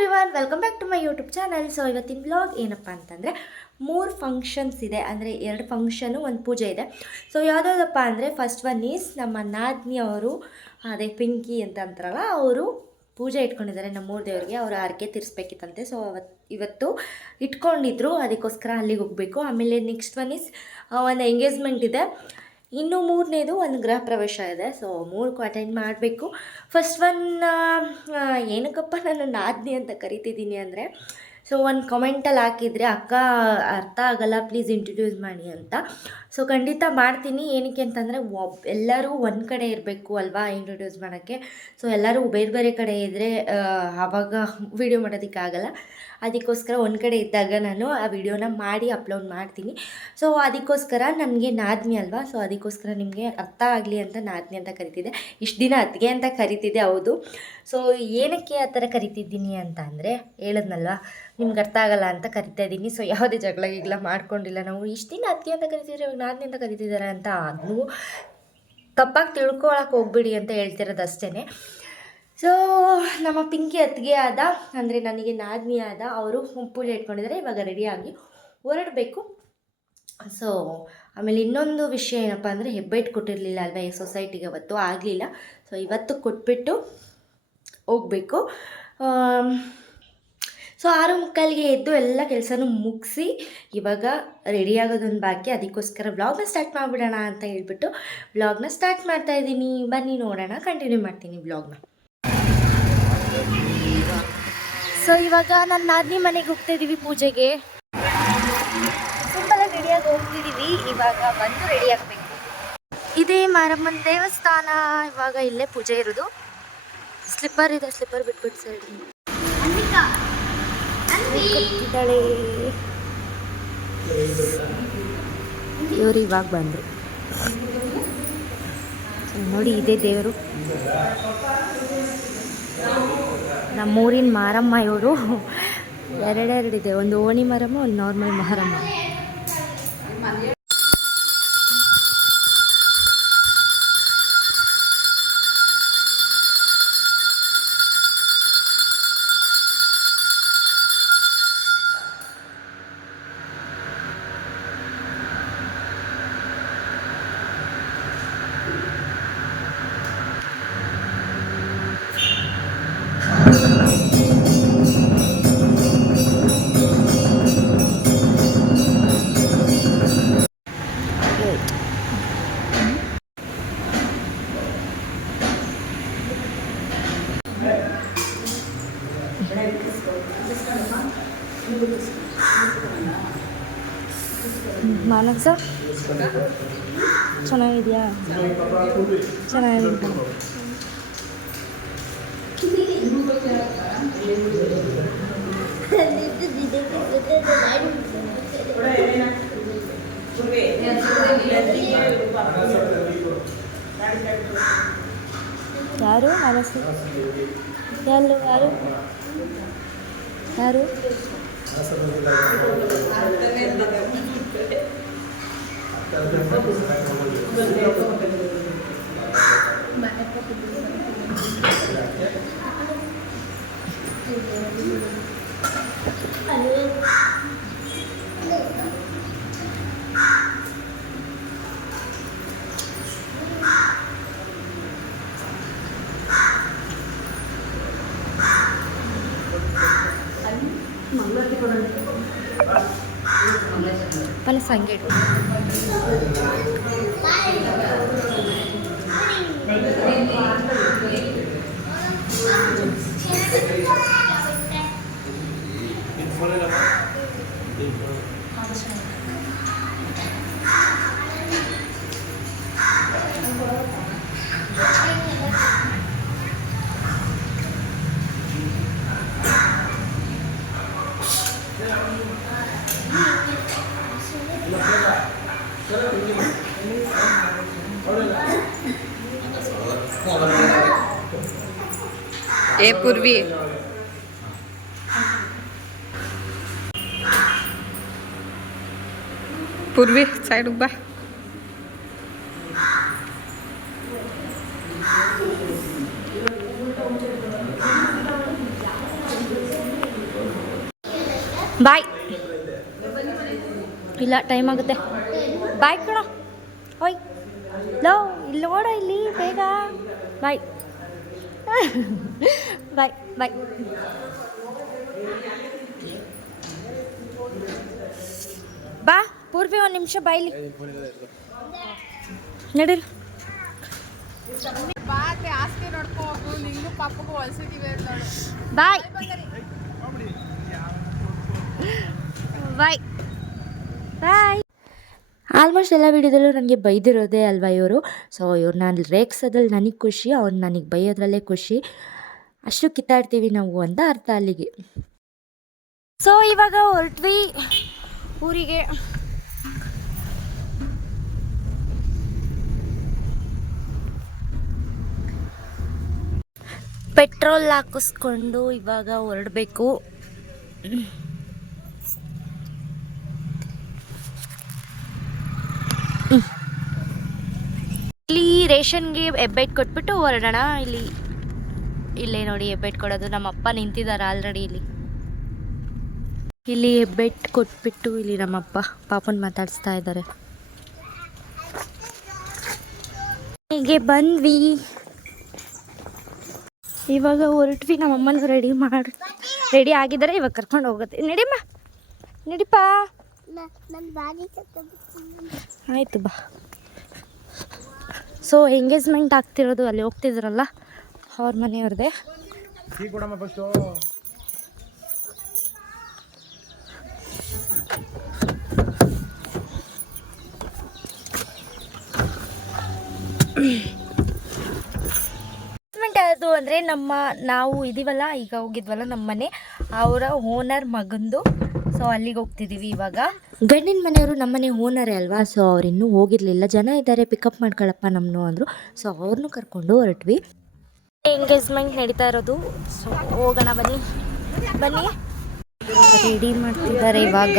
Everyone, welcome back to my YouTube channel. So ಇವತ್ತಿನ blog ಏನಪ್ಪ ಅಂತಂದರೆ 3 ಫಂಕ್ಷನ್ಸ್ ಇದೆ, ಅಂದರೆ 2 ಫಂಕ್ಷನು, ಒಂದು ಪೂಜೆ ಇದೆ. ಸೊ ಯಾವುದಾದಪ್ಪ ಅಂದರೆ ಫಸ್ಟ್ ಒನ್ ಈಸ್ ನಮ್ಮ ನಾದಿನಿ ಅವರು, ಅದೇ ಪಿಂಕಿ ಅಂತ ಅಂತಾರಲ್ಲ, ಅವರು ಪೂಜೆ ಇಟ್ಕೊಂಡಿದ್ದಾರೆ ನಮ್ಮೂರ ದೇವರಿಗೆ. ಅವರು ಹರಕೆ ತೀರಿಸ್ಬೇಕಿತ್ತಂತೆ. ಸೊ ಇವತ್ತು ಇಟ್ಕೊಂಡಿದ್ರು, ಅದಕ್ಕೋಸ್ಕರ ಅಲ್ಲಿಗೆ ಹೋಗಬೇಕು. ಆಮೇಲೆ ನೆಕ್ಸ್ಟ್ ಒನ್ ಈಸ್ ಒಂದು ಎಂಗೇಜ್ಮೆಂಟ್ ಇದೆ. ಇನ್ನು 3ನೇದು ಒಂದು ಗೃಹ ಪ್ರವೇಶ ಇದೆ. ಸೊ 3ಕ್ಕೂ ಅಟೆಂಡ್ ಮಾಡಬೇಕು. ಫಸ್ಟ್ ಒನ್ ಏನಕ್ಕಪ್ಪ ನಾನು ನಾದಿನಿ ಅಂತ ಕರಿತಿದ್ದೀನಿ ಅಂದರೆ, ಸೊ ಒಂದು ಕಮೆಂಟಲ್ಲಿ ಹಾಕಿದರೆ ಅಕ್ಕ ಅರ್ಥ ಆಗಲ್ಲ, ಪ್ಲೀಸ್ ಇಂಟ್ರೊಡ್ಯೂಸ್ ಮಾಡಿ ಅಂತ. ಸೊ ಖಂಡಿತ ಮಾಡ್ತೀನಿ. ಏನಕ್ಕೆ ಅಂತಂದರೆ ಎಲ್ಲರೂ ಒಂದು ಕಡೆ ಇರಬೇಕು ಅಲ್ವಾ ಇಂಟ್ರೊಡ್ಯೂಸ್ ಮಾಡೋಕ್ಕೆ. ಸೊ ಎಲ್ಲರೂ ಬೇರೆ ಬೇರೆ ಕಡೆ ಇದ್ದರೆ ಆವಾಗ ವೀಡಿಯೋ ಮಾಡೋದಕ್ಕಾಗಲ್ಲ. ಅದಕ್ಕೋಸ್ಕರ ಒಂದು ಕಡೆ ಇದ್ದಾಗ ನಾನು ಆ ವಿಡಿಯೋನ ಮಾಡಿ ಅಪ್ಲೋಡ್ ಮಾಡ್ತೀನಿ. ಸೊ ಅದಕ್ಕೋಸ್ಕರ ನನಗೆ ನಾದಿನಿ ಅಲ್ವಾ, ಸೊ ಅದಕ್ಕೋಸ್ಕರ ನಿಮಗೆ ಅರ್ಥ ಆಗಲಿ ಅಂತ ನಾದಿನಿ ಅಂತ ಕರಿತಿದ್ದೆ. ಇಷ್ಟು ದಿನ ಅತ್ತಿಗೆ ಅಂತ ಕರಿತಿದ್ದೆ, ಹೌದು. ಸೊ ಏನಕ್ಕೆ ಆ ಥರ ಕರಿತಿದ್ದೀನಿ ಅಂತ ಅಂದರೆ, ಹೇಳಿದ್ನಲ್ವ ನಿಮ್ಗೆ ಅರ್ಥ ಆಗಲ್ಲ ಅಂತ ಕರಿತಾ ಇದ್ದೀನಿ. ಸೊ ಯಾವುದೇ ಜಗಳ ಮಾಡ್ಕೊಂಡಿಲ್ಲ. ನಾವು ಇಷ್ಟು ದಿನ ಅತ್ತಿಗೆ ಅಂತ ಕರಿತಿದ್ರೆ ಇವಾಗ ನಾದಿನಿ ಅಂತ ಕರಿತಿದ್ದಾರೆ ಅಂತ ಅದನ್ನು ತಪ್ಪಾಗಿ ತಿಳ್ಕೊಳಕ್ಕೆ ಹೋಗ್ಬಿಡಿ ಅಂತ ಹೇಳ್ತಿರೋದು ಅಷ್ಟೇ. ಸೊ ನಮ್ಮ ಪಿಂಕಿ ಅತ್ತಿಗೆ ಆದ, ಅಂದರೆ ನನಗೆ ನಾದಿನಿ ಆದ, ಅವರು ಪೂಜೆ ಇಟ್ಕೊಂಡಿದ್ದಾರೆ. ಇವಾಗ ರೆಡಿಯಾಗಿ ಹೊರಡಬೇಕು. ಸೊ ಆಮೇಲೆ ಇನ್ನೊಂದು ವಿಷಯ ಏನಪ್ಪ ಅಂದರೆ, ಹೆಬ್ಬೆಟ್ಟು ಕೊಟ್ಟಿರಲಿಲ್ಲ ಅಲ್ವಾ ಈ ಸೊಸೈಟಿಗೆ, ಅವತ್ತು ಆಗಲಿಲ್ಲ. ಸೊ ಇವತ್ತು ಕೊಟ್ಬಿಟ್ಟು ಹೋಗಬೇಕು. ಸೊ 6:45ಗೆ ಎದ್ದು ಎಲ್ಲ ಕೆಲಸನೂ ಮುಗಿಸಿ ಇವಾಗ ರೆಡಿ ಆಗೋದೊಂದು ಬಾಕಿ. ಅದಕ್ಕೋಸ್ಕರ ವ್ಲಾಗ್ನ ಸ್ಟಾರ್ಟ್ ಮಾಡಿಬಿಡೋಣ ಅಂತ ಹೇಳ್ಬಿಟ್ಟು ವ್ಲಾಗ್ನ ಸ್ಟಾರ್ಟ್ ಮಾಡ್ತಾಯಿದ್ದೀನಿ. ಬನ್ನಿ ನೋಡೋಣ, ಕಂಟಿನ್ಯೂ ಮಾಡ್ತೀನಿ ವ್ಲಾಗ್ನ. ಸೊ ಇವಾಗ ನನ್ನ ನಾದಿನಿ ಮನೆಗೆ ಹೋಗ್ತಾಯಿದ್ದೀವಿ ಪೂಜೆಗೆ. ಸಿಂಪಲಾಗಿ ರೆಡಿಯಾಗಿ ಹೋಗ್ತಿದ್ದೀವಿ. ಇವಾಗ ಬಂದು ರೆಡಿ ಆಗಬೇಕು. ಇದೇ ಮಾರಮ್ಮನ ದೇವಸ್ಥಾನ. ಇವಾಗ ಇಲ್ಲೇ ಪೂಜೆ ಇರೋದು. ಸ್ಲಿಪ್ಪರ್ ಇದೆ, ಸ್ಲಿಪ್ಪರ್ ಬಿಟ್ಬಿಟ್ಟು ಸೈಡ್ ಇದ್ದಾಳೆ. ಇವರು ಇವಾಗ ಬಂದರು ನೋಡಿ. ಇದೇ ದೇವರು, ನಮ್ಮೂರಿನ ಮಾರಮ್ಮ. ಇವರು ಎರಡೆರಡಿದೆ, ಒಂದು ಓಣಿ ಮಾರಮ್ಮ, ಒಂದು ನಾರ್ಮಲ್ ಮಾರಮ್ಮ. ಮಾನಸ ಚೆನ್ನಾಗಿದೆಯಾ? ಚೆನ್ನಾಗಿದೆ. ಯಾರು ಮಾನಸ? ಯಾರು ಯಾರು ಯಾರು? ಪಲ ಸಂಗೇಡು ए पूर्वी पूर्वी साइड बा ಬಾಯ್. ಇಲ್ಲ ಟೈಮ್ ಆಗುತ್ತೆ. ಬಾಯ್ ಕಣ. ಹೋಯ್ ಲೋ ಇಲ್ಲಿ ನೋಡ ಇಲ್ಲಿ ಬೇಗ. ಬಾಯ್ ಬಾಯ್ ಬಾಯ್. ಬಾ ಪೂರ್ವಿ ಒಂದು ನಿಮಿಷ ಬಾಯ್ಲಿ ನಡೀರಿ. ಬಾಯ್ ಬಾಯ್ ಬಾಯ್. ಆಲ್ಮೋಸ್ಟ್ ಎಲ್ಲ ವಿಡಿಯೋದಲ್ಲೂ ನನಗೆ ಬೈದಿರೋದೇ ಅಲ್ವಾ ಇವರು. ಸೊ ಇವ್ರು ನಾನು ರೇಗ್ಸೋದ್ರಲ್ಲಿ ನನಗೆ ಖುಷಿ, ಅವ್ರು ನನಗೆ ಬೈಯೋದ್ರಲ್ಲೇ ಖುಷಿ. ಅಷ್ಟು ಕಿತ್ತಾಡ್ತೀವಿ ನಾವು ಅಂತ ಅರ್ಥ ಅಲ್ಲಿಗೆ. ಸೊ ಇವಾಗ ಹೊರಟ್ವಿ ಊರಿಗೆ. ಪೆಟ್ರೋಲ್ ಹಾಕಿಸ್ಕೊಂಡು ಇವಾಗ ಹೊರಡಬೇಕು. ಇಲ್ಲಿ ರೇಷನ್ಗೆ ಹೆಬ್ಬೆಟ್ ಕೊಟ್ಬಿಟ್ಟು ಹೊರಡೋಣ. ಇಲ್ಲೇ ನೋಡಿ ಹೆಬ್ಬೆಟ್ ಕೊಡೋದು. ನಮ್ಮಪ್ಪ ನಿಂತಿದ್ದಾರೆ ಆಲ್ರೆಡಿ ಇಲ್ಲಿ ಹೆಬ್ಬೆಟ್ ಕೊಟ್ಬಿಟ್ಟು ಇಲ್ಲಿ ನಮ್ಮಪ್ಪ ಪಾಪನ್ ಮಾತಾಡಿಸ್ತಾ ಇದ್ದಾರೆ. ಹೀಗೆ ಬಂದ್ವಿ, ಇವಾಗ ಹೊರಟ್ವಿ. ನಮ್ಮಮ್ಮನ ರೆಡಿ ಆಗಿದ್ದಾರೆ. ಇವಾಗ ಕರ್ಕೊಂಡು ಹೋಗುತ್ತೆ. ನಡಿಮ್ಮ ನಡಿಪ. ಆಯಿತು ಬಾ. ಸೊ ಎಂಗೇಜ್ಮೆಂಟ್ ಆಗ್ತಿರೋದು ಅಲ್ಲಿ ಹೋಗ್ತಿದ್ರಲ್ಲ ಅವ್ರ ಮನೆಯವ್ರದ್ದೇ. ಅದು ಅಂದರೆ ನಾವು ಇದೀವಲ್ಲ, ಈಗ ಹೋಗಿದ್ವಲ್ಲ ನಮ್ಮ ಮನೆ, ಅವರ ಓನರ್ ಮಗಂದು. ಸೊ ಅಲ್ಲಿಗೆ ಹೋಗ್ತಿದ್ದೀವಿ ಇವಾಗ. ಗಂಡಿನ ಮನೆಯವರು ನಮ್ಮನೆ ಓನರೇ ಅಲ್ವಾ. ಸೊ ಅವ್ರು ಇನ್ನೂ ಹೋಗಿರಲಿಲ್ಲ. ಜನ ಇದ್ದಾರೆ ಪಿಕಪ್ ಮಾಡ್ಕೊಳ್ಳಪ್ಪ ನಮ್ಮನ್ನು ಅಂದರು. ಸೊ ಅವ್ರನ್ನೂ ಕರ್ಕೊಂಡು ಹೊರಟ್ವಿ. ಎಂಗೇಜ್ಮೆಂಟ್ ನಡೀತಾ ಇರೋದು. ಸೊ ಹೋಗೋಣ ಬನ್ನಿ ಬನ್ನಿ. ರೆಡಿ ಮಾಡ್ತಿದ್ದಾರೆ ಇವಾಗ.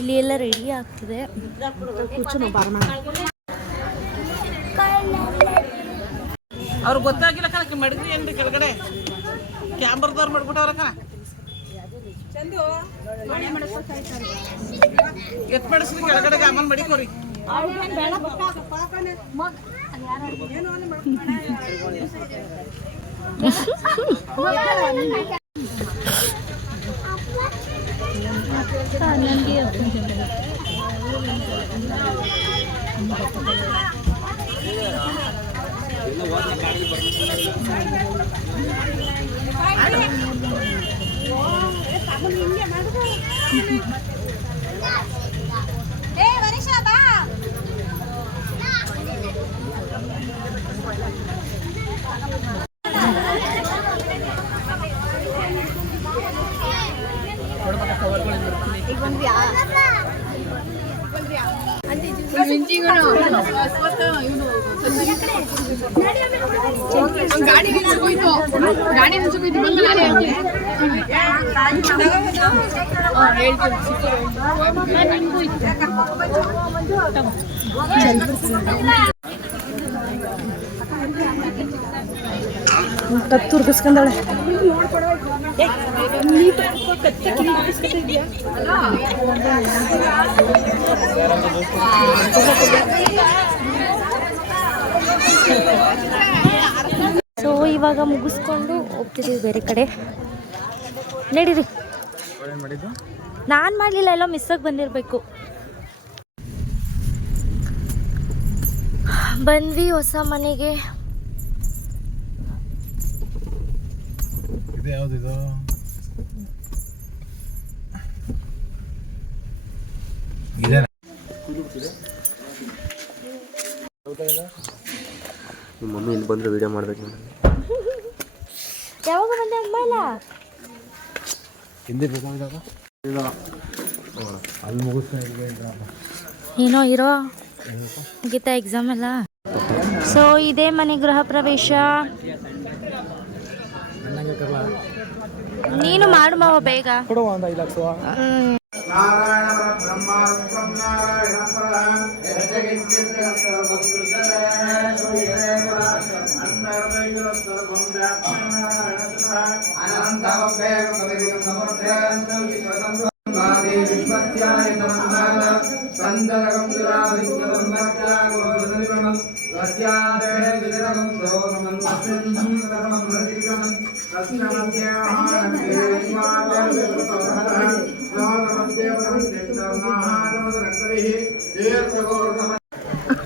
ಇಲ್ಲಿ ಎಲ್ಲ ರೆಡಿ ಆಗ್ತಿದೆ. ಅವ್ರಿಗೆ ಗೊತ್ತಾಗಿಲ್ಲ ಕಣಕ್ಕೆ ಮಾಡಿದ್ರಿ ಏನ್ರಿ ಕೆಳಗಡೆ ಕ್ಯಾಮ್ರಾದವ್ರು ಮಾಡ್ಬಿಟ್ಟವ್ರ ಕಣ. ಎತ್ ಮಾಡಿಸ್ರಿ ಕೆಳಗಡೆ ಆಮೇಲೆ ಮಡಿಕೋರಿ. ತುರ್ಗಿಸ್ಕೊಂಡಳೆ. ಸೊ ಇವಾಗ ಮುಗಿಸ್ಕೊಂಡು ಹೋಗ್ತಿದ್ದೀವಿ ಬೇರೆ ಕಡೆ. ನಡೀರಿ. ನಾನು ಮಾಡಲಿಲ್ಲ, ಎಲ್ಲ ಮಿಸ್ಸಾಗಿ ಬಂದಿರಬೇಕು. ಬಂದ್ವಿ ಹೊಸ ಮನೆಗೆ. ಯಾವ್ದಿದು? ನಿಮ್ಮ ಮಮ್ಮಿ ಇಲ್ಲಿ ಬಂದರೆ ವಿಡಿಯೋ ಮಾಡಬೇಕು. ಯಾವಾಗ ಬಂದೆ ಅಮ್ಮ? ಇಲ್ಲ ಹಿಂದೆ ಬೇಕಾದಾಗ ಅಲ್ಲಿ ಮುಗಿಸ್ತಾ ಏನೋ ಇರೋ ಮುಗಿತಾ ಎಕ್ಸಾಮ್ ಎಲ್ಲ. ಸೊ ಇದೇ ಮನೆ ಗೃಹ ಪ್ರವೇಶ. ನೀನು ಮಾಡು ಮಾವ ಬೇಗ. ಕೊಡುವ ಒಂದು 5 ಲಕ್ಷ. ನಾರಾಯಣ ಬ್ರಹ್ಮ ನಾರಾಯಣ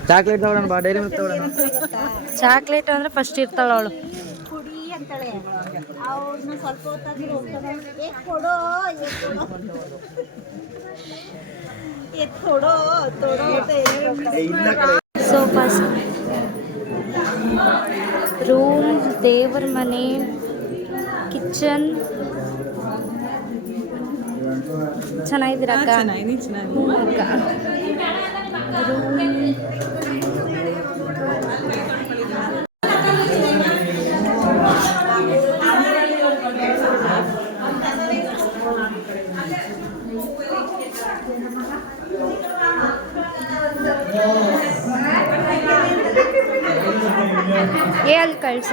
ಚಾಕ್ಲೇಟ್ ತಗೊಳ್ಳೋಣ ಬಾ, ಡೈರಿ ಮಿಲ್ಕ್ ತಗೊಳ್ಳೋಣ. ಚಾಕ್ಲೇಟ್ ಅಂದ್ರೆ ಫಸ್ಟ್ ಇರ್ತಾಳ ಅವಳು. ಕುಡಿ ಅಂತಾಳೆ ಅವ್ರನ್ನ ಸ್ವಲ್ಪ ಹೊತ್ತಾದ್ರೂ ಹೋಗ್ತಾಳೆ ಕೊಡೋ ಕೊಡೋ ಸೊ ಫಸ್ಟ್ ರೂಮ್, ದೇವರ ಮನೆ, ಕಿಚನ್. ಚೆನ್ನಾಗಿದ್ದೀರಾ ಅಕ್ಕ? ಅಕ್ಕ ರೂಮ್ ಅಲ್ಲಿ ಕಳ್ಸ.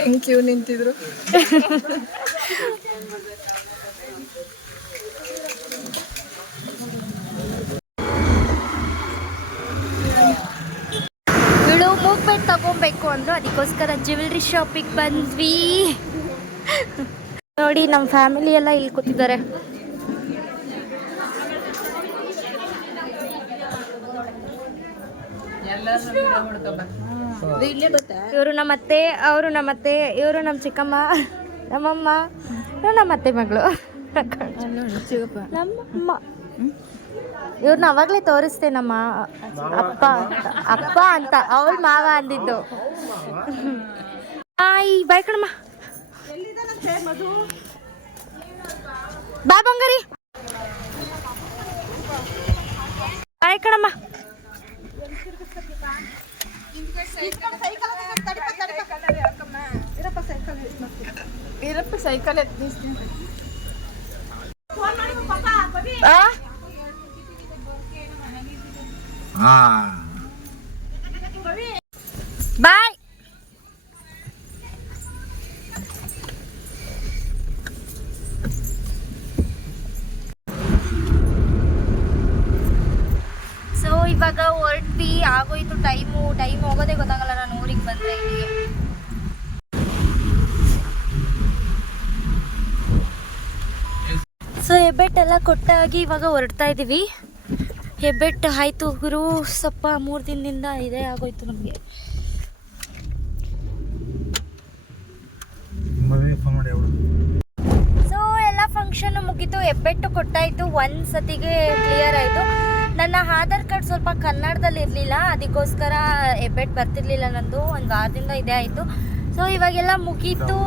ಹೆಂಗ್ ಕ್ಯೂ ನಿಂತಿದ್ರು. ಇವಳು ಮೂವ್ಮೆಂಟ್ ತಗೊಬೇಕು ಅಂದ್ರು, ಅದಕ್ಕೋಸ್ಕರ ಜ್ಯುವೆಲ್ರಿ ಶಾಪಿಗೆ ಬಂದ್ವಿ. ನೋಡಿ ನಮ್ಮ ಫ್ಯಾಮಿಲಿ ಎಲ್ಲ ಇಲ್ಲಿ ಕೂತಿದ್ದಾರೆ. ಇವರು ನಮ್ಮ ಅತ್ತೆ, ಅವರು ನಮ್ಮ ಅತ್ತೆ, ಇವರು ನಮ್ಮ ಚಿಕ್ಕಮ್ಮ, ನಮ್ಮಮ್ಮ, ಇವರು ನಮ್ಮ ಅತ್ತೆ ಮಗಳು, ನಮ್ಮಮ್ಮ. ಇವ್ರನ್ನ ಅವಾಗಲೇ ತೋರಿಸ್ತೆ ನಮ್ಮ ಅಪ್ಪ ಅಂತ ಅವಳ ಮಾವ ಅಂದಿದ್ದು. ಬಾಯ್ ಕಣಮ್ಮ, ಬಾ ಬಂಗಾರಿ, ಬಾಯ್ ಕಣಮ್ಮ. ಸೈಕಲ್ ಬಾಯ್. ಸೊ ಇವಾಗ ಹೊರಟ್ವಿ, ಆಗೋಯ್ತು ಟೈಮ್ ಹೋಗೋದೇ ಗೊತ್ತಾಗಲ್ಲ ನಾನು ಊರಿಗೆ ಬಂದರೆ ಇಲ್ಲಿಗೆ. ಸೊ ಹೆಬ್ಬೆಟ್ಟೆಲ್ಲ ಕೊಟ್ಟಾಗಿ ಇವಾಗ ಹೊರಡ್ತಾ ಇದ್ದೀವಿ. ಹೆಬ್ಬೆಟ್ಟು ಆಯಿತು ಗುರು, ಸ್ವಲ್ಪ 3 ದಿನದಿಂದ ಇದೇ ಆಗೋಯ್ತು ನಮಗೆ. ಸೊ ಎಲ್ಲ ಫಂಕ್ಷನ್ ಮುಗೀತು, ಹೆಬ್ಬೆಟ್ಟು ಕೊಟ್ಟಾಯಿತು, ಒಂದು ಸತಿಗೆ ಕ್ಲಿಯರ್ ಆಯಿತು. ನನ್ನ ಆಧಾರ್ ಕಾರ್ಡ್ ಸ್ವಲ್ಪ ಕನ್ನಡದಲ್ಲಿ ಇರಲಿಲ್ಲ, ಅದಕ್ಕೋಸ್ಕರ ಹೆಬ್ಬೆಟ್ಟು ಬರ್ತಿರ್ಲಿಲ್ಲ ನಂದು. ಒಂದು ವಾರದಿಂದ ಇದೇ ಆಯಿತು. ಸೊ ಇವಾಗೆಲ್ಲ ಮುಗೀತು,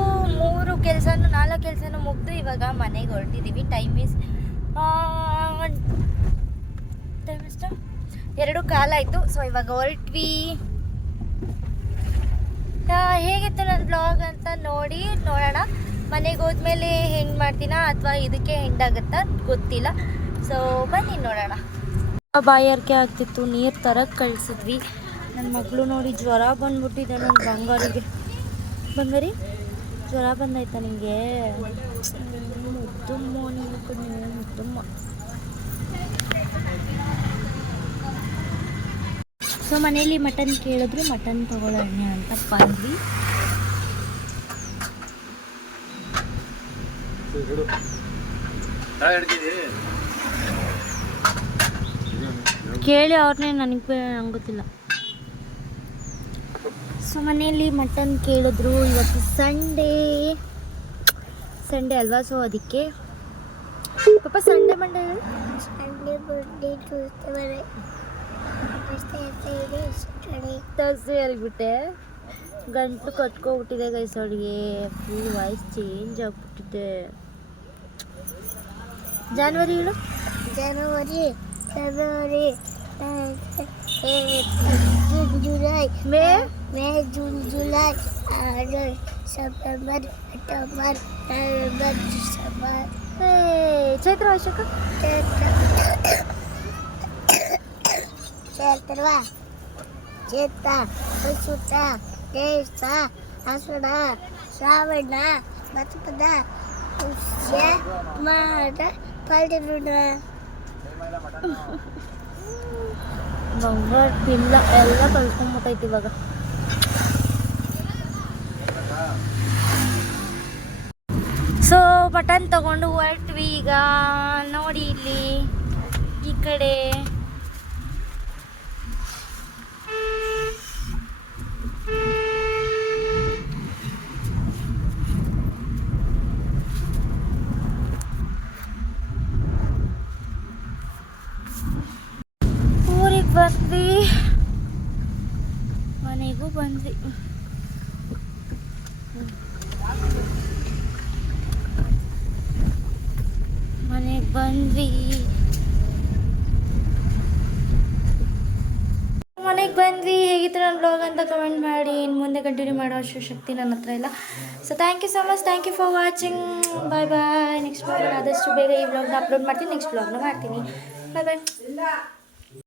4 ಕೆಲಸನೂ ಮುಗಿದು ಇವಾಗ ಮನೆಗೆ ಹೊರಟಿದ್ದೀವಿ. ಟೈಮ್ ಎಷ್ಟು 2:15 ಆಯಿತು. ಸೊ ಇವಾಗ ಹೊರಟ್ವಿ. ಹೇಗಿತ್ತು ನನ್ನ ಬ್ಲಾಗ್ ಅಂತ ನೋಡೋಣ. ಮನೆಗೆ ಹೋದ್ಮೇಲೆ ಹೆಂಗೆ ಮಾಡ್ತೀನ ಅಥವಾ ಇದಕ್ಕೆ ಹೆಂಡಾಗುತ್ತಾ ಗೊತ್ತಿಲ್ಲ. ಸೊ ಬನ್ನಿ ನೋಡೋಣ. ಬಾಯಾರಿಕೆ ಆಗ್ತಿತ್ತು, ನೀರು ತರಕ್ಕೆ ಕಳಿಸಿದ್ವಿ. ನನ್ನ ಮಗಳು ನೋಡಿ ಜ್ವರ ಬಂದ್ಬಿಟ್ಟಿದೆ ನನ್ನ ಬಂಗಾರಿ. ಜ್ವರ ಬಂದಾಯ್ತಾ ನಿಮಗೆ? ಮುದ್ದಮ್ಮ ಮುದ್ದಮ್ಮ. ಸೊ ಮನೇಲಿ ಮಟನ್ ಕೇಳಿದ್ರು, ಮಟನ್ ತಗೊಳ್ಳೋಣ ಅಂತ ಬಂದ್ವಿ. ಕೇಳಿ ಅವ್ರನ್ನೇ, ನನಗೆ ಗೊತ್ತಿಲ್ಲ. ಸೊ ಮನೆಯಲ್ಲಿ ಮಟನ್ ಕೇಳಿದ್ರು. ಇವತ್ತು ಸಂಡೇ ಅಲ್ವಾ, ಸೊ ಅದಕ್ಕೆ ಪಾಪ ಸಂಡೇ ಮಂಡೇ ಥರ್ಸ್ಡೇ ಹೇಳ್ಬಿಟ್ಟೆ. ಗಂಟು ಕಟ್ಕೊಬಿಟ್ಟಿದೆ ಗೈಸ್ ಅವಳಿಗೆ, ಫುಲ್ ವಾಯ್ಸ್ ಚೇಂಜ್ ಆಗ್ಬಿಟ್ಟಿದೆ. ಜಾನ್ವರಿ ಹೇಳು. January, February, June, July, May June, July, August, September, October, November, December, Chaitra ಅಶೋಕ. ಚೈತ್ರ, ಚೇತ, ವಸುತ, ಜ್ಯೇಷ್ಠ, ಆಷಾಢ, ಶ್ರಾವಣ, ಭಾದ್ರಪದ, ಪುಷ್ಯ, ಮಾಘ, ಫಲ್ಗುಣ. ಇಲ್ಲ ಎಲ್ಲ ಕಳ್ಕೊಂಬಿಟ್ಟೈತಿ ಇವಾಗ. ಸೊ ಬಟನ್ ತಗೊಂಡು ಹೊರಟ್ವಿ ಈಗ. ನೋಡಿ ಇಲ್ಲಿ ಈ ಕಡೆ ಊರಿಗೆ ಬಂದ್ವಿ, ಮನೆಗೂ ಬಂದ್ವಿ. ಮನೆಗೆ ಬಂದ್ವಿ. ಹೇಗಿತ್ತು ನನ್ನ ಬ್ಲಾಗ್ ಅಂತ ಕಮೆಂಟ್ ಮಾಡಿ. ಇನ್ನು ಮುಂದೆ ಕಂಟಿನ್ಯೂ ಮಾಡೋ ಅಷ್ಟು ಶಕ್ತಿ ನನ್ನ ಹತ್ರ ಇಲ್ಲ. So thank you so much, thank you for watching. Bye bye. Next blog ಆದಷ್ಟು ಬೇಗ ಈ ಬ್ಲಾಗ್ನ ಅಪ್ಲೋಡ್ ಮಾಡ್ತೀನಿ, ನೆಕ್ಸ್ಟ್ ಬ್ಲಾಗ್ನ ಮಾಡ್ತೀನಿ. ಬಾಯ್ ಬಾಯ್.